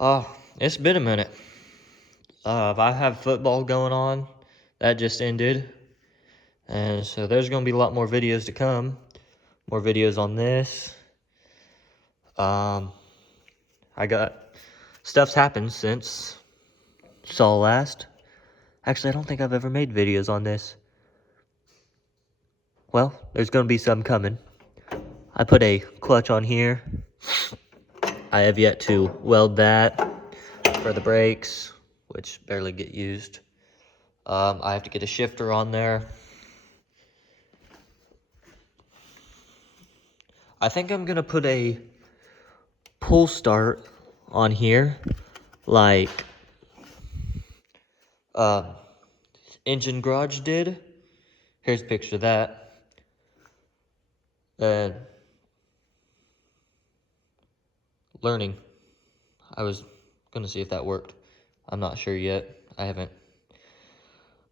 It's been a minute. I have football going on. That just ended. And so there's going to be a lot more videos to come. More videos on this. Um, I got... Stuff's happened since saw last. Actually, I don't think I've ever made videos on this. Well, there's going to be some coming. I put a clutch on here. I have yet to weld that for the brakes, which barely get used. I have to get a shifter on there. I think I'm gonna put a pull start on here, like Engine Garage did. Here's a picture of that. And learning. I was gonna see if that worked. I'm not sure yet. I haven't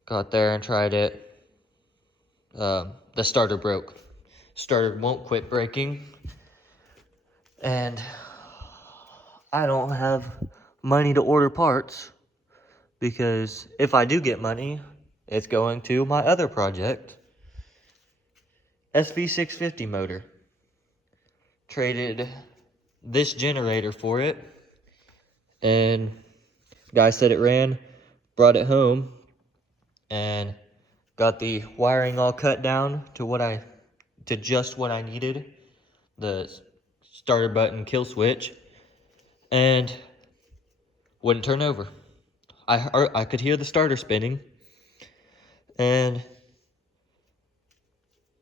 got there and tried it. The starter broke. Starter won't quit braking. And I don't have money to order parts, because if I do get money, it's going to my other project. SV650 motor. Traded this generator for it, and guy said it ran, brought it home, and got the wiring all cut down to just what I needed. The starter button, kill switch, and wouldn't turn over. I could hear the starter spinning, and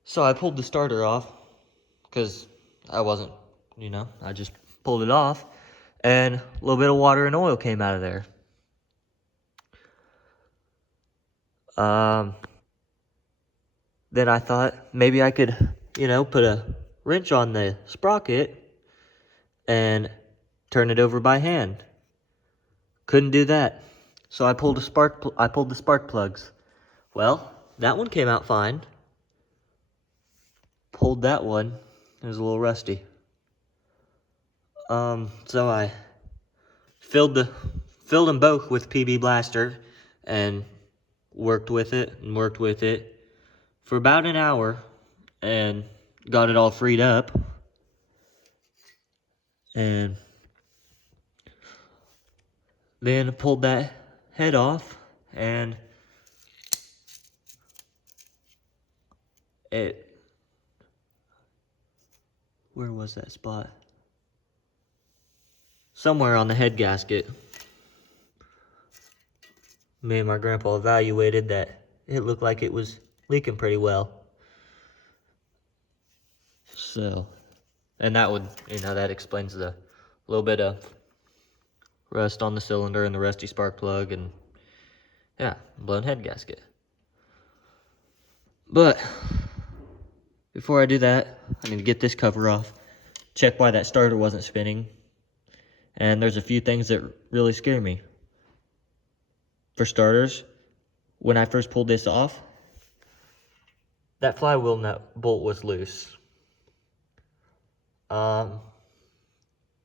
so I pulled the starter off, because I wasn't, I just pulled it off, and a little bit of water and oil came out of there. Then I thought maybe I could, put a wrench on the sprocket and turn it over by hand. Couldn't do that. So I pulled the spark plugs. Well, that one came out fine. Pulled that one. It was a little rusty. So I filled them both with PB Blaster and worked with it for about an hour and got it all freed up. And then pulled that head off, and where was that spot? Somewhere on the head gasket. Me and my grandpa evaluated that it looked like it was leaking pretty well. So, and that would, that explains the little bit of rust on the cylinder and the rusty spark plug and, yeah, blown head gasket. But before I do that, I need to get this cover off, check why that starter wasn't spinning, and there's a few things that really scare me. For starters, when I first pulled this off, that flywheel nut bolt was loose.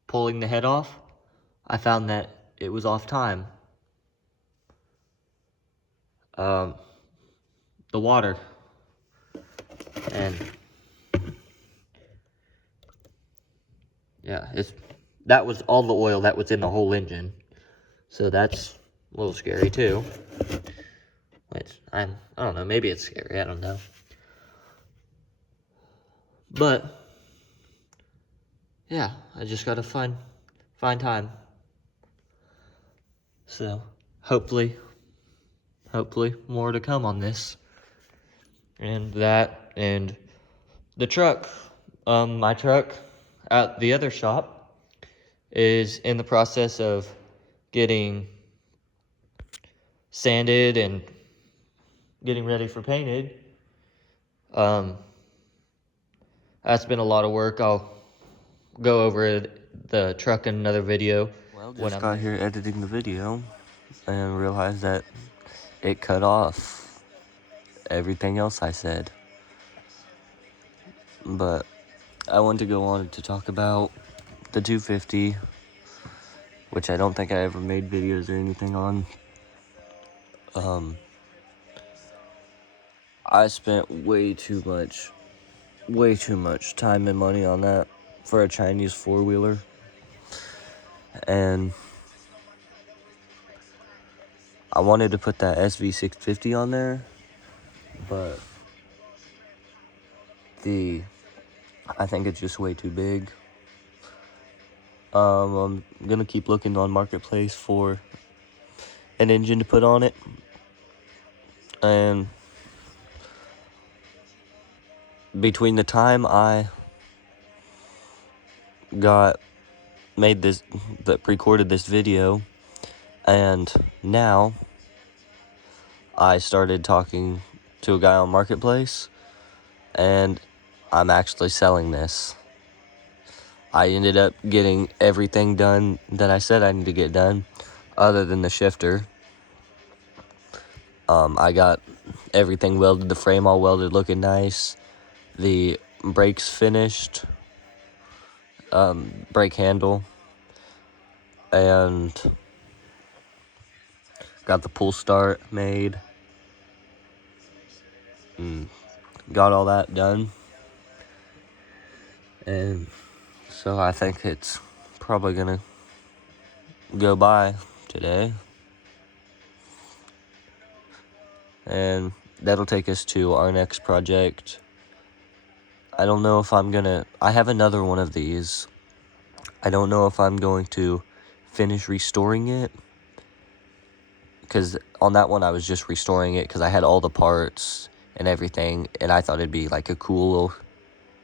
Pulling the head off, I found that it was off time. The water, and yeah, that was all the oil that was in the whole engine, so that's a little scary too. I don't know, maybe it's scary, I don't know. But yeah, I just gotta find time. So hopefully more to come on this. And that, and the truck, my truck at the other shop is in the process of getting sanded and getting ready for painted. That's been a lot of work. I'll go over the truck in another video. Well, just got here editing the video and realized that it cut off everything else I said. But I want to go on to talk about the 250, which I don't think I ever made videos or anything on. I spent way too much time and money on that for a Chinese four-wheeler. And I wanted to put that SV650 on there, but I think it's just way too big. I'm gonna keep looking on Marketplace for an engine to put on it, and between the time I recorded this video, and now I started talking to a guy on Marketplace, and I'm actually selling this. I ended up getting everything done that I said I need to get done, other than the shifter. I got everything welded, the frame all welded, looking nice. The brakes finished, brake handle, and got the pull start made. Got all that done. And so I think it's probably gonna go by today. And that'll take us to our next project. I don't know if I have another one of these. I don't know if I'm going to finish restoring it, because on that one I was just restoring it because I had all the parts and everything, and I thought it'd be like a cool little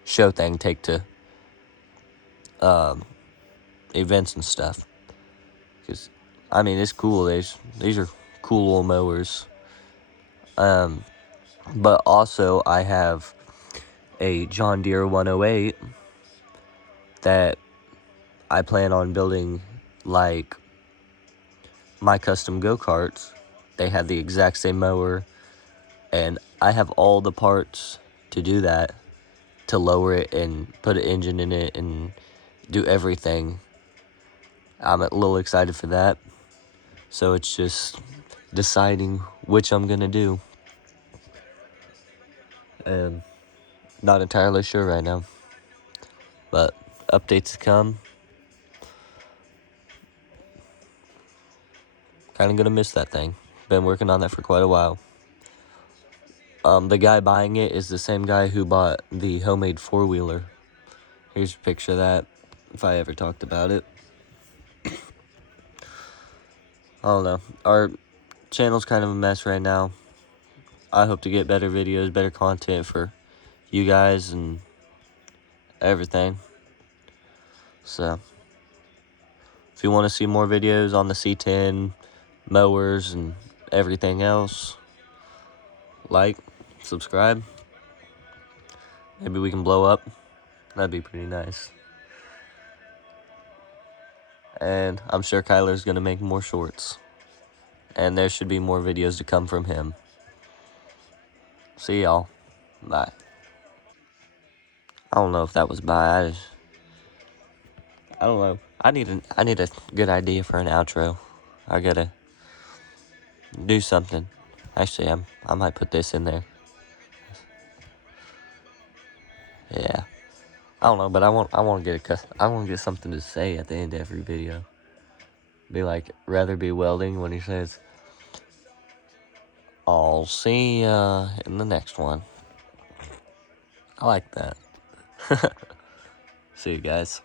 show thing, take to events and stuff. Because I mean, it's cool. These are cool little mowers. But also I have a John Deere 108 that I plan on building like my custom go-karts. They have the exact same mower, and I have all the parts to do that, to lower it and put an engine in it and do everything. I'm a little excited for that. So it's just deciding which I'm gonna do. And not entirely sure right now. But updates to come. Kinda gonna miss that thing. Been working on that for quite a while. The guy buying it is the same guy who bought the homemade four-wheeler. Here's a picture of that, if I ever talked about it. I don't know. Our channel's kind of a mess right now. I hope to get better videos, better content for you guys and everything. So, if you want to see more videos on the C10, mowers, and everything else, like, subscribe. Maybe we can blow up. That'd be pretty nice. And I'm sure Kyler's going to make more shorts. And there should be more videos to come from him. See y'all. Bye. I don't know if that was bye. I don't know. I need a good idea for an outro. I gotta do something. Actually, I might put this in there. Yeah. I don't know, but I want to get something to say at the end of every video. Be like, rather be welding when he says, "I'll see ya in the next one." I like that. See you guys.